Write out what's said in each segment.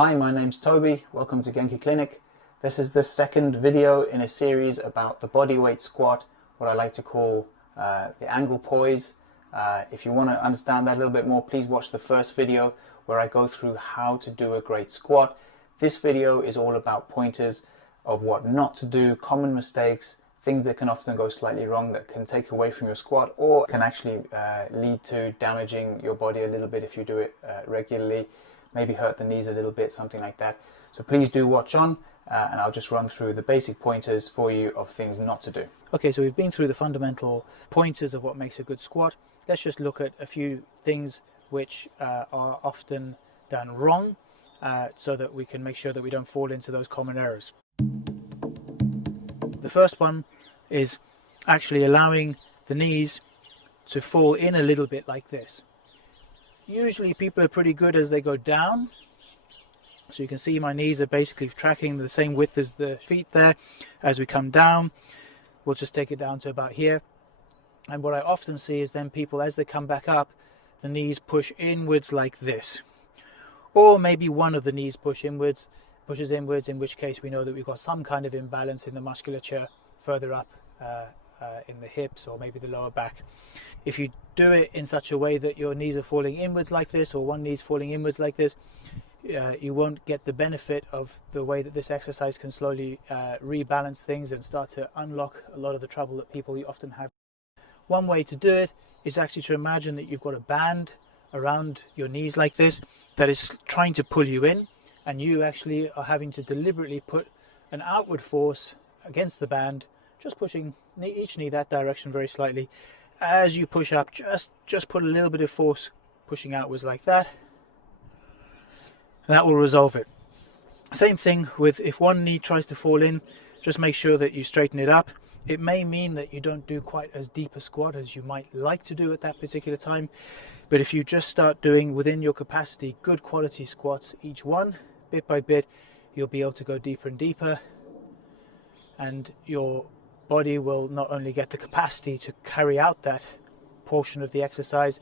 Hi, my name's Toby. Welcome to Genki Clinic. This is the second video in a series about the bodyweight squat, what I like to call the Angle-Poise. If you want to understand that a little bit more, please watch the first video where I go through how to do a great squat. This video is all about pointers of what not to do, common mistakes, things that can often go slightly wrong that can take away from your squat or can actually lead to damaging your body a little bit if you do it regularly. Maybe hurt the knees a little bit, something like that. So please do watch on and I'll just run through the basic pointers for you of things not to do. Okay, so we've been through the fundamental pointers of what makes a good squat. Let's just look at a few things which are often done wrong so that we can make sure that we don't fall into those common errors. The first one is actually allowing the knees to fall in a little bit like this. Usually people are pretty good as they go down. So you can see my knees are basically tracking the same width as the feet there. As we come down, we'll just take it down to about here. And what I often see is then people, as they come back up, the knees push inwards like this. Or maybe one of the knees pushes inwards, in which case we know that we've got some kind of imbalance in the musculature further up in the hips or maybe the lower back. If you do it in such a way that your knees are falling inwards like this, or one knee's falling inwards like this, you won't get the benefit of the way that this exercise can slowly rebalance things and start to unlock a lot of the trouble that people often have. One way to do it is actually to imagine that you've got a band around your knees like this that is trying to pull you in, and you actually are having to deliberately put an outward force against the band, just pushing each knee that direction very slightly. As you push up, just put a little bit of force pushing outwards like that. That will resolve it. Same thing with if one knee tries to fall in, just make sure that you straighten it up. It may mean that you don't do quite as deep a squat as you might like to do at that particular time, but if you just start doing within your capacity good quality squats, each one bit by bit, you'll be able to go deeper and deeper, and your body will not only get the capacity to carry out that portion of the exercise,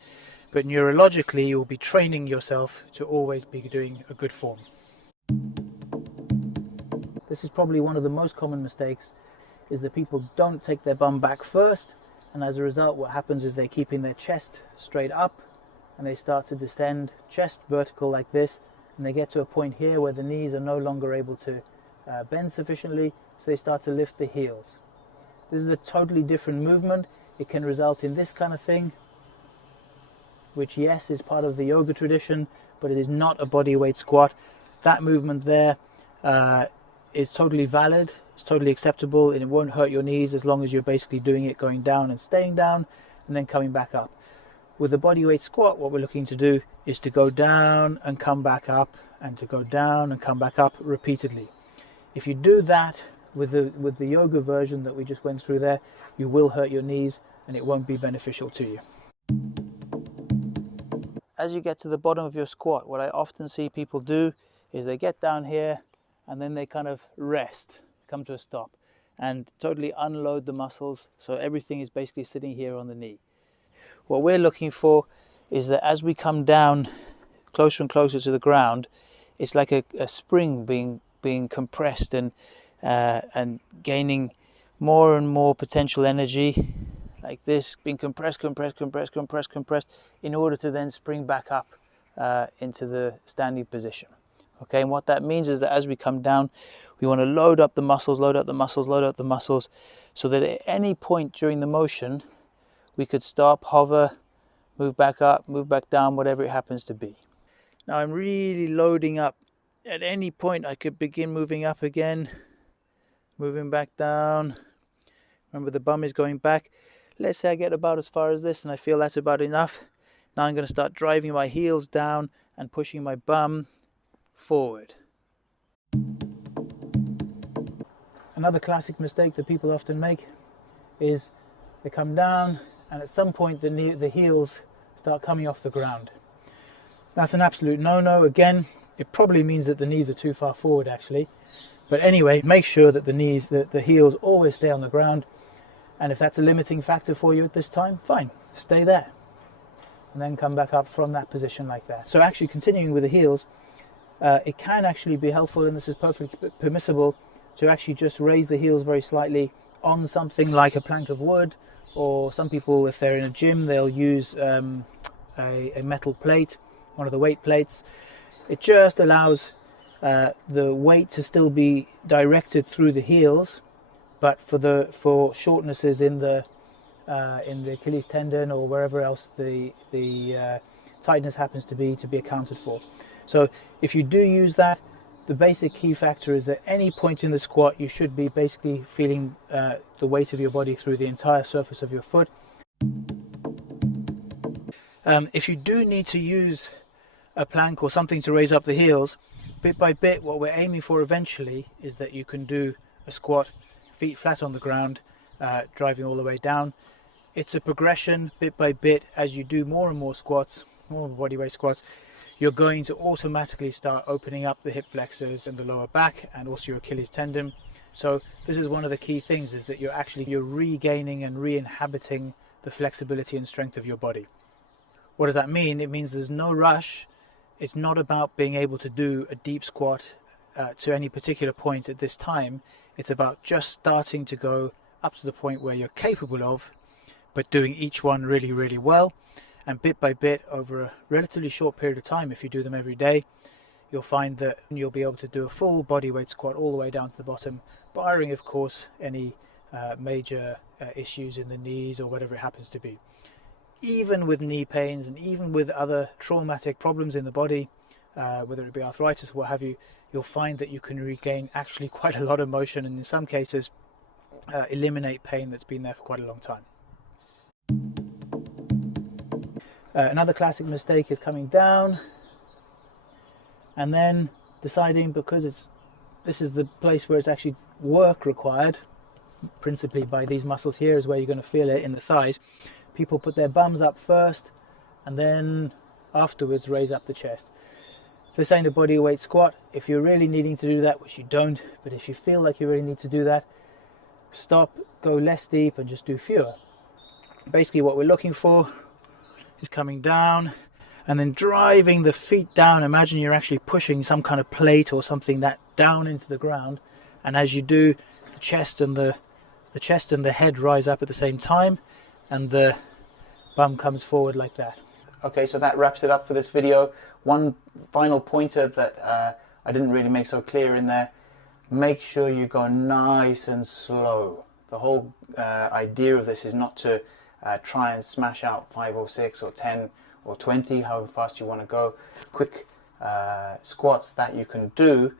but neurologically you'll be training yourself to always be doing a good form. This is probably one of the most common mistakes, is that people don't take their bum back first, and as a result what happens is they're keeping their chest straight up and they start to descend chest vertical like this, and they get to a point here where the knees are no longer able to bend sufficiently, so they start to lift the heels. This is a totally different movement. It can result in this kind of thing, which yes is part of the yoga tradition, but it is not a bodyweight squat. That movement there is totally valid, it's totally acceptable, and it won't hurt your knees as long as you're basically doing it going down and staying down and then coming back up. With the bodyweight squat, what we're looking to do is to go down and come back up, and to go down and come back up repeatedly. If you do that with the yoga version that we just went through there, you will hurt your knees and it won't be beneficial to you. As you get to the bottom of your squat, what I often see people do is they get down here and then they kind of rest, come to a stop, and totally unload the muscles, so everything is basically sitting here on the knee. What we're looking for is that as we come down closer and closer to the ground, it's like a spring being compressed and gaining more and more potential energy, like this, being compressed in order to then spring back up into the standing position. Okay, and what that means is that as we come down, we want to load up the muscles, so that at any point during the motion we could stop, hover, move back up, move back down, whatever it happens to be. Now I'm really loading up. At any point I could begin moving up again, moving back down. Remember, the bum is going back. Let's say I get about as far as this and I feel that's about enough. Now I'm going to start driving my heels down and pushing my bum forward. Another classic mistake that people often make is they come down and at some point the heels start coming off the ground. That's an absolute no-no. Again, it probably means that the knees are too far forward actually. But anyway, make sure that the heels always stay on the ground. And if that's a limiting factor for you at this time, fine, stay there. And then come back up from that position like that. So actually continuing with the heels, it can actually be helpful, and this is perfectly permissible, to actually just raise the heels very slightly on something like a plank of wood, or some people, if they're in a gym, they'll use a metal plate, one of the weight plates. It just allows the weight to still be directed through the heels, but for shortnesses in the Achilles tendon or wherever else the tightness happens to be accounted for. So if you do use that, the basic key factor is that any point in the squat you should be basically feeling the weight of your body through the entire surface of your foot. If you do need to use a plank or something to raise up the heels, bit by bit, what we're aiming for eventually is that you can do a squat feet flat on the ground, driving all the way down. It's a progression bit by bit. As you do more and more squats, more bodyweight squats, you're going to automatically start opening up the hip flexors and the lower back and also your Achilles tendon. So this is one of the key things, is that you're regaining and re-inhabiting the flexibility and strength of your body. What does that mean? It means there's no rush. It's not about being able to do a deep squat to any particular point at this time. It's about just starting to go up to the point where you're capable of, but doing each one really, really well. And bit by bit, over a relatively short period of time, if you do them every day, you'll find that you'll be able to do a full bodyweight squat all the way down to the bottom, barring, of course, any major issues in the knees or whatever it happens to be. Even with knee pains and even with other traumatic problems in the body, whether it be arthritis or what have you, you'll find that you can regain actually quite a lot of motion, and in some cases eliminate pain that's been there for quite a long time. Another classic mistake is coming down and then deciding, because this is the place where it's actually work required, principally by these muscles here is where you're going to feel it in the thighs. People put their bums up first and then afterwards raise up the chest. This ain't a bodyweight squat. If you're really needing to do that, which you don't, but if you feel like you really need to do that, stop, go less deep and just do fewer. Basically what we're looking for is coming down and then driving the feet down. Imagine you're actually pushing some kind of plate or something that down into the ground, and as you do, the chest and the head rise up at the same time, and the bum comes forward like that. Okay, so that wraps it up for this video. One final pointer that I didn't really make so clear in there: make sure you go nice and slow. The whole idea of this is not to try and smash out 5 or 6 or 10 or 20, however fast you want to go, quick squats that you can do,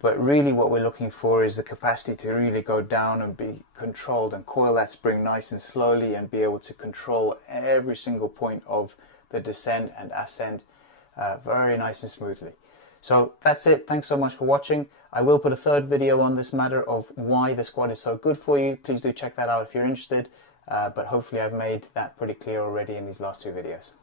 but really what we're looking for is the capacity to really go down and be controlled and coil that spring nice and slowly and be able to control every single point of the descent and ascent very nice and smoothly. So that's it. Thanks so much for watching. I will put a third video on this matter of why the squat is so good for you. Please do check that out if you're interested. But hopefully I've made that pretty clear already in these last 2 videos.